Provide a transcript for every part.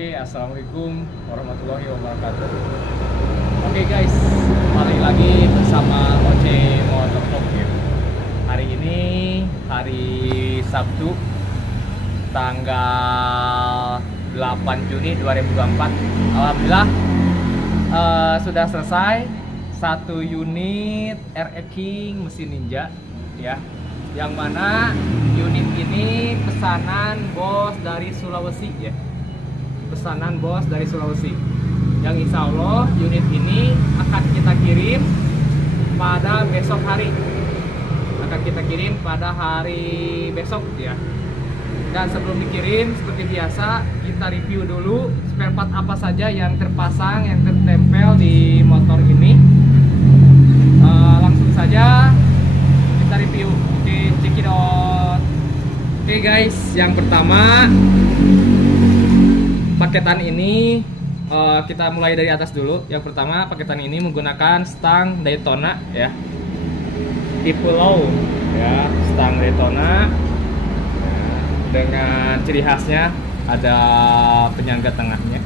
Oke, assalamualaikum warahmatullahi wabarakatuh. Oke guys, kembali lagi bersama Oce Motovlog ya. Hari ini hari Sabtu, tanggal 8 Juni 2024. Alhamdulillah sudah selesai satu unit RF King mesin Ninja ya. Yang mana unit ini pesanan bos dari Sulawesi ya. Pesanan bos dari Sulawesi, yang insya Allah unit ini akan kita kirim pada besok hari, besok ya. Dan sebelum dikirim, seperti biasa kita review dulu spare part apa saja yang terpasang, yang tertempel di motor ini. Langsung saja kita review. Oke, check it out. Oke guys, yang pertama paketan ini kita mulai dari atas dulu. Yang pertama, paketan ini menggunakan stang Daytona ya, tipe low ya, stang Daytona dengan ciri khasnya ada penyangga tengahnya.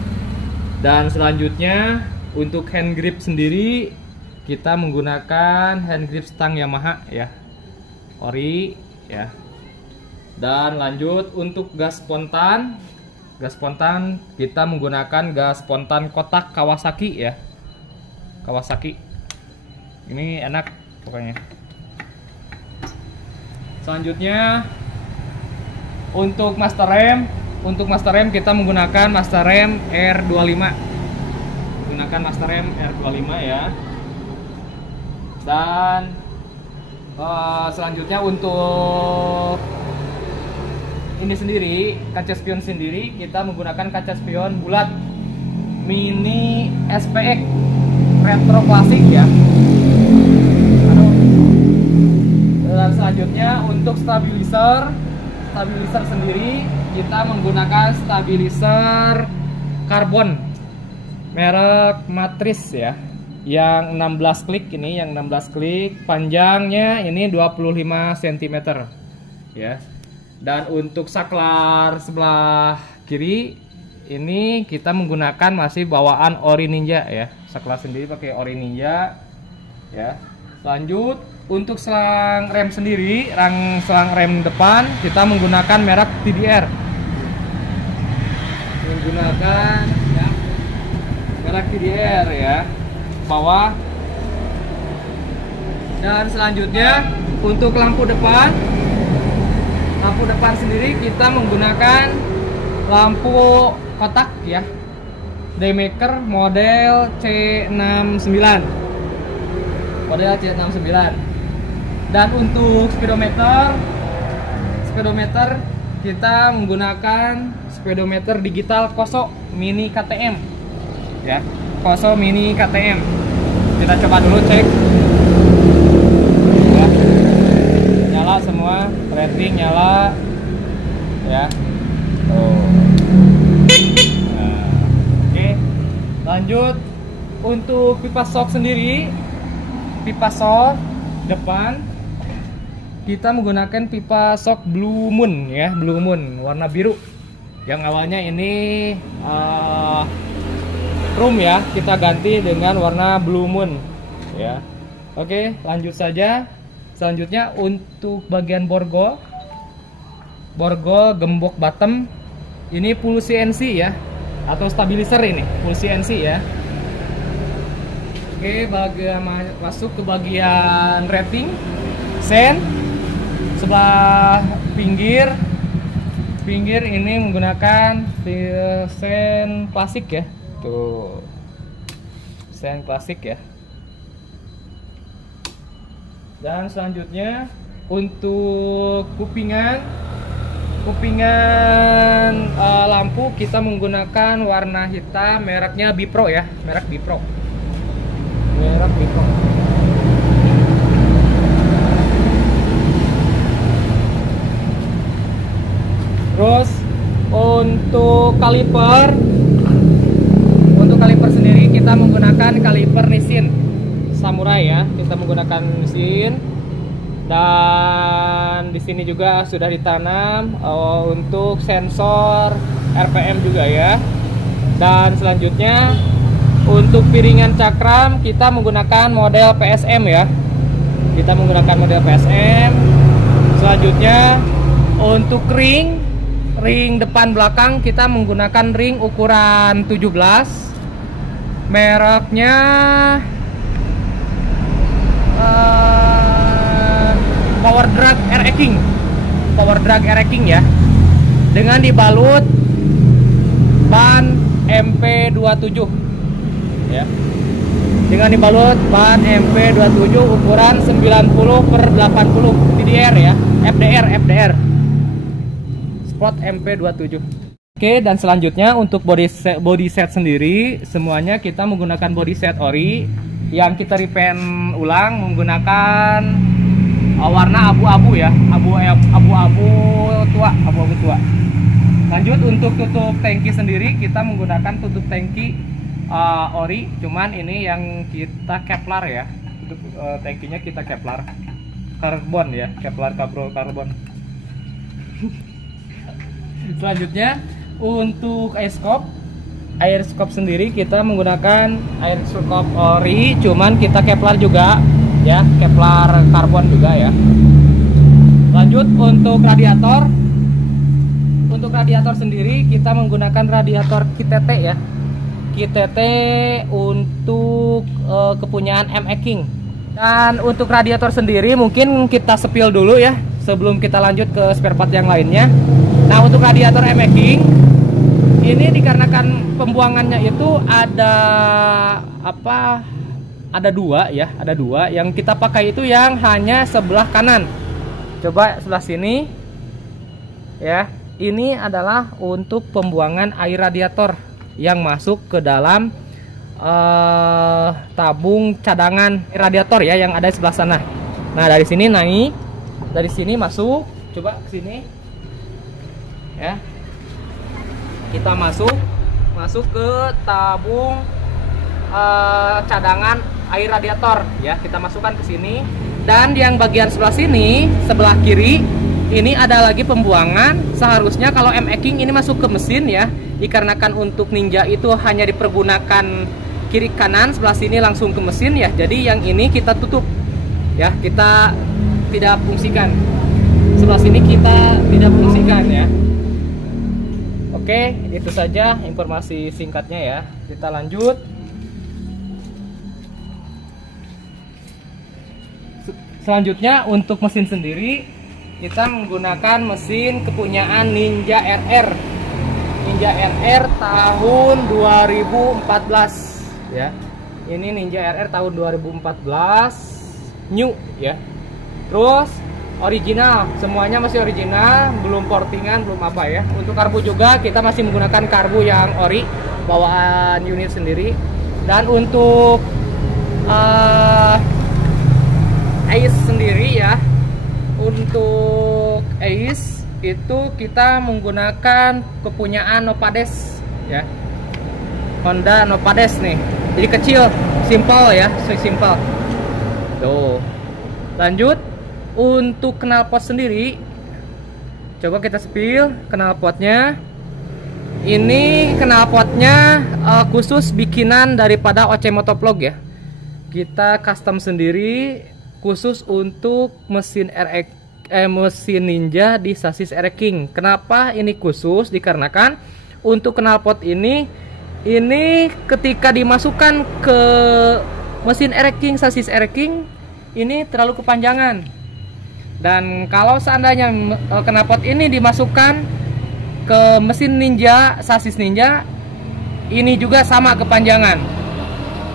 Dan selanjutnya untuk hand grip sendiri kita menggunakan hand grip stang Yamaha ya, ori ya. Dan lanjut untuk gas spontan. Gas spontan kita menggunakan gas spontan kotak Kawasaki ya, Kawasaki. Ini enak pokoknya. Selanjutnya untuk master rem, kita menggunakan master rem R25. Menggunakan master rem R25 ya. Dan selanjutnya untuk ini sendiri, kaca spion sendiri, kita menggunakan kaca spion bulat mini SPX retro klasik ya. Dan selanjutnya untuk stabilizer sendiri kita menggunakan stabilizer karbon merek Matris ya, yang 16 klik. Ini yang 16 klik, panjangnya ini 25 cm ya. Dan untuk saklar sebelah kiri ini kita menggunakan masih bawaan ori Ninja ya. Saklar sendiri pakai ori Ninja ya. Lanjut untuk selang rem sendiri, selang rem depan kita menggunakan merek TDR. Menggunakan ya, merek TDR ya, bawah. Dan selanjutnya untuk lampu depan sendiri kita menggunakan lampu kotak ya, Daymaker model C69. Dan untuk speedometer kita menggunakan speedometer digital Koso Mini KTM ya, Koso Mini KTM. Kita coba dulu cek ya. Nyala semua, rating nyala ya. Nah, oke. Lanjut untuk pipa shock sendiri, pipa shock depan kita menggunakan pipa shock Blue Moon ya, Blue Moon warna biru. Yang awalnya ini chrome ya, kita ganti dengan warna Blue Moon ya. Oke, lanjut saja. Selanjutnya untuk bagian borgol gembok bottom ini full CNC ya, atau stabilizer ini full CNC ya. Oke, masuk ke bagian rating sen sebelah pinggir ini menggunakan sen klasik ya, tuh sen klasik ya. Dan selanjutnya untuk kupingan lampu kita menggunakan warna hitam, mereknya Bipro ya, merek Bipro. Terus untuk kaliper sendiri kita menggunakan kaliper Nissin Samurai ya, kita menggunakan mesin. Dan di sini juga sudah ditanam untuk sensor RPM juga ya. Dan selanjutnya untuk piringan cakram kita menggunakan model PSM ya. Kita menggunakan model PSM. Selanjutnya untuk ring depan belakang kita menggunakan ring ukuran 17. Mereknya Power Drag RE King. Power Drag RE King ya. Dengan dibalut ban MP27 ya. Dengan dibalut ban MP27 ukuran 90/80 TDR ya. FDR Sport MP27. Oke, dan selanjutnya untuk body set sendiri semuanya kita menggunakan body set ori yang kita repaint ulang menggunakan warna abu-abu ya, abu-abu tua. Lanjut untuk tutup tangki sendiri kita menggunakan tutup tangki ori, cuman ini yang kita Kevlar ya. Tutup tangkinya kita Kevlar karbon ya, Kevlar karbon. Selanjutnya untuk air scope sendiri kita menggunakan air scope ori, cuman kita Kevlar juga ya, Kevlar karbon juga ya. Lanjut untuk radiator. Untuk radiator sendiri kita menggunakan radiator KTT ya. KTT untuk kepunyaan ME King. Dan untuk radiator sendiri mungkin kita sepil dulu ya sebelum kita lanjut ke spare part yang lainnya. Nah, untuk radiator ME King ini dikarenakan pembuangannya itu ada dua ya, ada dua. Yang kita pakai itu yang hanya sebelah kanan. Coba sebelah sini ya. Ini adalah untuk pembuangan air radiator yang masuk ke dalam tabung cadangan radiator ya, yang ada di sebelah sana. Nah, dari sini naik, dari sini masuk, coba ke sini ya. Kita masuk ke tabung cadangan air radiator ya. Kita masukkan ke sini, dan yang bagian sebelah sini, sebelah kiri ini ada lagi pembuangan. Seharusnya kalau ME King ini masuk ke mesin ya, dikarenakan untuk Ninja itu hanya dipergunakan kiri kanan, sebelah sini langsung ke mesin ya. Jadi yang ini kita tutup ya, kita tidak fungsikan. Sebelah sini kita tidak fungsikan ya. Oke, itu saja informasi singkatnya ya. Kita lanjut. Selanjutnya untuk mesin sendiri kita menggunakan mesin kepunyaan Ninja RR. Ninja RR tahun 2014 ya. Ini Ninja RR tahun 2014 new ya. Terus original, semuanya masih original, belum portingan, belum apa ya. Untuk karbu juga kita masih menggunakan karbu yang ori, bawaan unit sendiri. Dan untuk ACE sendiri ya, untuk ACE itu kita menggunakan kepunyaan Nopades ya, Honda Nopades nih. Jadi kecil, simple ya, simple. Tuh. Lanjut untuk knalpot sendiri, coba kita spill knalpotnya. Ini knalpotnya khusus bikinan daripada OC Motovlog ya. Kita custom sendiri khusus untuk mesin mesin Ninja di sasis RE King. Kenapa ini khusus? Dikarenakan untuk knalpot ini ketika dimasukkan ke mesin RE King, sasis RE King ini terlalu kepanjangan. Dan kalau seandainya knalpot ini dimasukkan ke mesin Ninja, sasis Ninja, ini juga sama kepanjangan.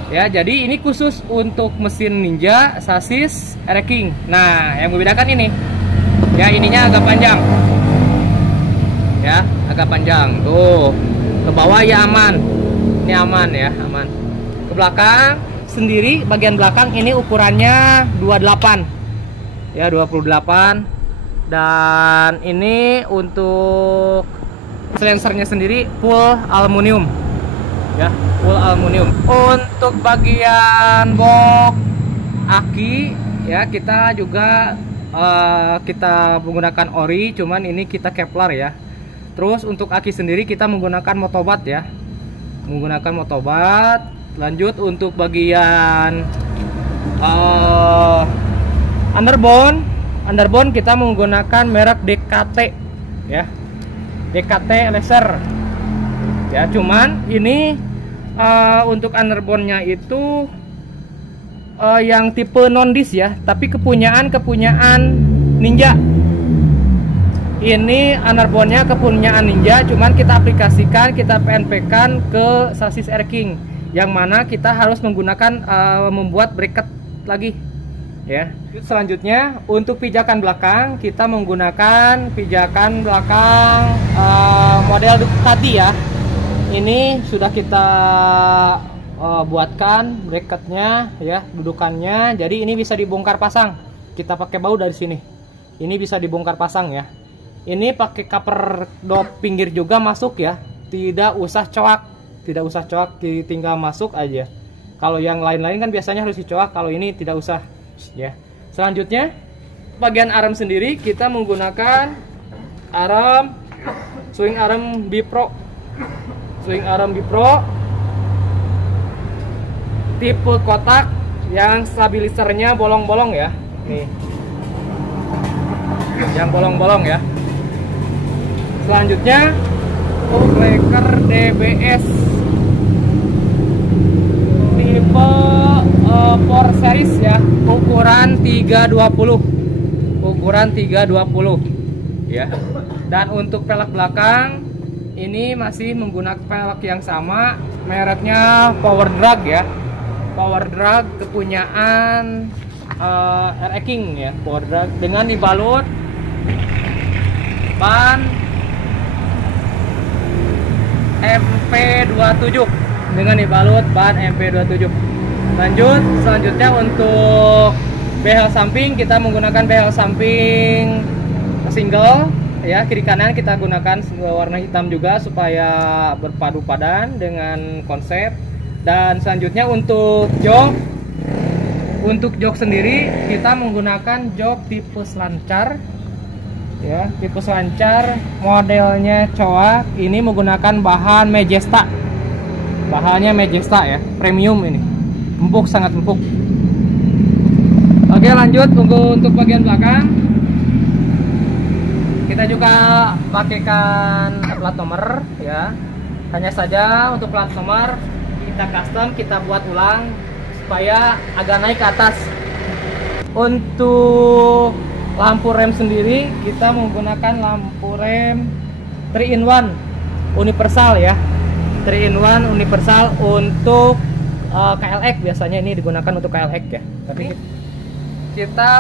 Ya, jadi ini khusus untuk mesin Ninja, sasis RE King. Nah, yang membedakan ini, ya ininya agak panjang. Ya, agak panjang. Tuh, ke bawah ya aman. Ini aman ya, aman. Ke belakang sendiri, bagian belakang ini ukurannya 28. Ya, 28. Dan ini untuk silencernya sendiri full aluminium. Ya, full aluminium. Untuk bagian box aki ya, kita juga kita menggunakan ori, cuman ini kita Kevlar ya. Terus untuk aki sendiri kita menggunakan Motobat ya. menggunakan motobat. Lanjut untuk bagian underbone kita menggunakan merek DKT ya, DKT laser ya. Cuman ini untuk underbone-nya itu yang tipe non disc ya, tapi kepunyaan Ninja. Ini underbone-nya kepunyaan Ninja, cuman kita aplikasikan, kita PNP-kan ke sasis Air King, yang mana kita harus menggunakan membuat bracket lagi ya. Selanjutnya untuk pijakan belakang kita menggunakan pijakan belakang model Ducati ya. Ini sudah kita buatkan bracketnya ya, dudukannya. Jadi ini bisa dibongkar pasang. Kita pakai baut dari sini. Ini bisa dibongkar pasang ya. Ini pakai cover dop pinggir juga masuk ya. Tidak usah coak, tinggal masuk aja. Kalau yang lain-lain kan biasanya harus dicoak, kalau ini tidak usah ya. Selanjutnya bagian arm sendiri kita menggunakan swing arm Bipro. Swing arm Bipro tipe kotak yang stabilisernya bolong-bolong ya. Nih. Yang bolong-bolong ya. Selanjutnya breaker DBS tipe 4 series ya, ukuran 320. Ukuran 320 ya. Dan untuk pelek belakang ini masih menggunakan pelek yang sama, mereknya Power Drag ya. Power Drag kepunyaan RX King ya, Power Drag, dengan dibalut ban MP27, dengan dibalut ban MP27. Lanjut, selanjutnya untuk behel samping kita menggunakan behel samping single ya, kiri kanan kita gunakan warna hitam juga supaya berpadu padan dengan konsep. Dan selanjutnya untuk jok sendiri kita menggunakan jok tipe selancar ya, tipe selancar modelnya Coa. Ini menggunakan bahan Majesta, bahannya Majesta ya, premium, ini empuk, sangat empuk. Oke, lanjut untuk bagian belakang kita juga pakaikan plat nomor ya. Hanya saja untuk plat nomor kita custom, kita buat ulang supaya agak naik ke atas. Untuk lampu rem sendiri kita menggunakan lampu rem 3-in-1 universal ya, 3-in-1 universal untuk KLX. Biasanya ini digunakan untuk KLX ya, tapi kita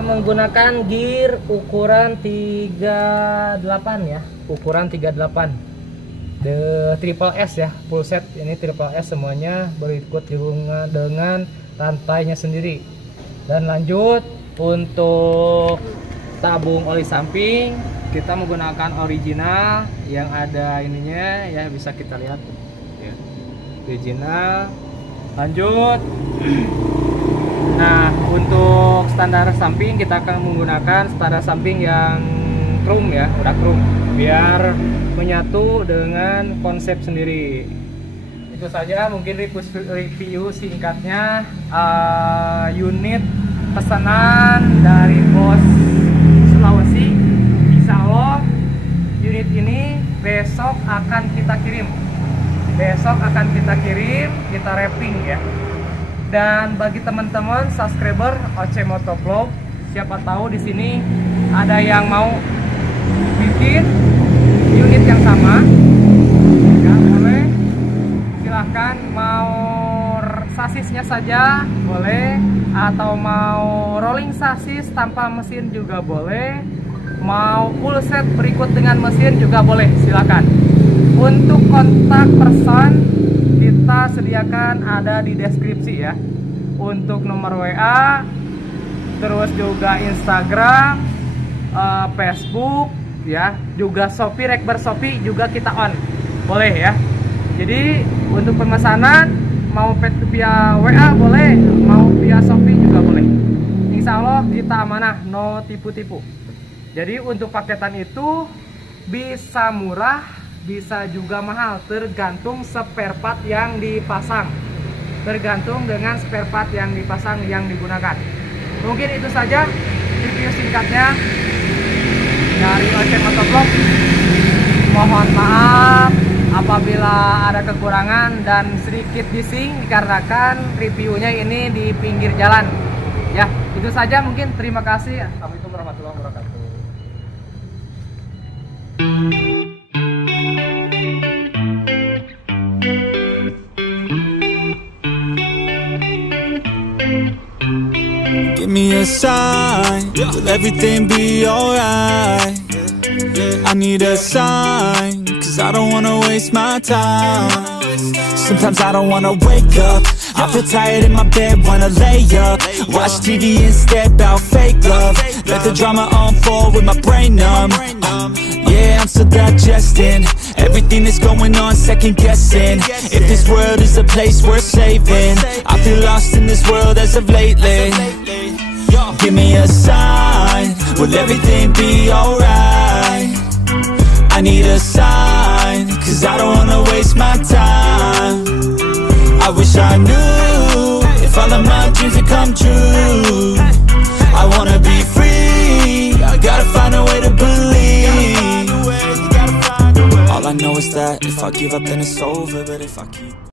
menggunakan gear ukuran 38 ya, ukuran 38 The Triple S ya, full set. Ini Triple S semuanya berikut dengan rantainya sendiri. Dan lanjut untuk tabung oli samping kita menggunakan original yang ada ininya ya, bisa kita lihat ya, original. Lanjut, nah untuk standar samping kita akan menggunakan standar samping yang chrome ya, udah chrome, biar menyatu dengan konsep sendiri. Itu saja mungkin review singkatnya unit pesanan dari Bos Sulawesi. Insya Allah unit ini besok akan kita kirim, kita wrapping ya. Dan bagi teman-teman subscriber OC Motovlog, siapa tahu di sini ada yang mau bikin unit yang sama ya, boleh silahkan. Mau sasisnya saja boleh, atau mau rolling sasis tanpa mesin juga boleh, mau full set berikut dengan mesin juga boleh, silakan. Untuk kontak person kita sediakan ada di deskripsi ya, untuk nomor WA, terus juga Instagram, Facebook ya, juga Shopee, Rekber Shopee juga kita on, boleh ya. Jadi untuk pemesanan mau via WA boleh, mau via Shopee juga boleh. Insya Allah kita amanah, no tipu-tipu. Jadi untuk paketan itu bisa murah, bisa juga mahal, tergantung spare part yang dipasang, tergantung dengan spare part yang dipasang yang digunakan. Mungkin itu saja review singkatnya dari Oceh Motovlog. Mohon maaf apabila ada kekurangan dan sedikit bising dikarenakan reviewnya ini di pinggir jalan. Ya, itu saja mungkin. Terima kasih. Assalamualaikum warahmatullahi wabarakatuh. Give me a sign, will everything be alright? I need a sign, cause I don't wanna waste my time. Sometimes I don't wanna wake up, I feel tired in my bed, wanna lay up, watch TV instead, about fake love. Let the drama unfold with my brain numb. Yeah, I'm still digesting everything that's going on, second guessing if this world is a place worth saving. I feel lost in this world as of lately. Give me a sign, will everything be alright? I need a sign, cause I don't wanna waste my time. I wish I knew if all of my dreams would come true. I wanna be free, I gotta find a way to believe. All I know is that if I give up then it's over, but if I keep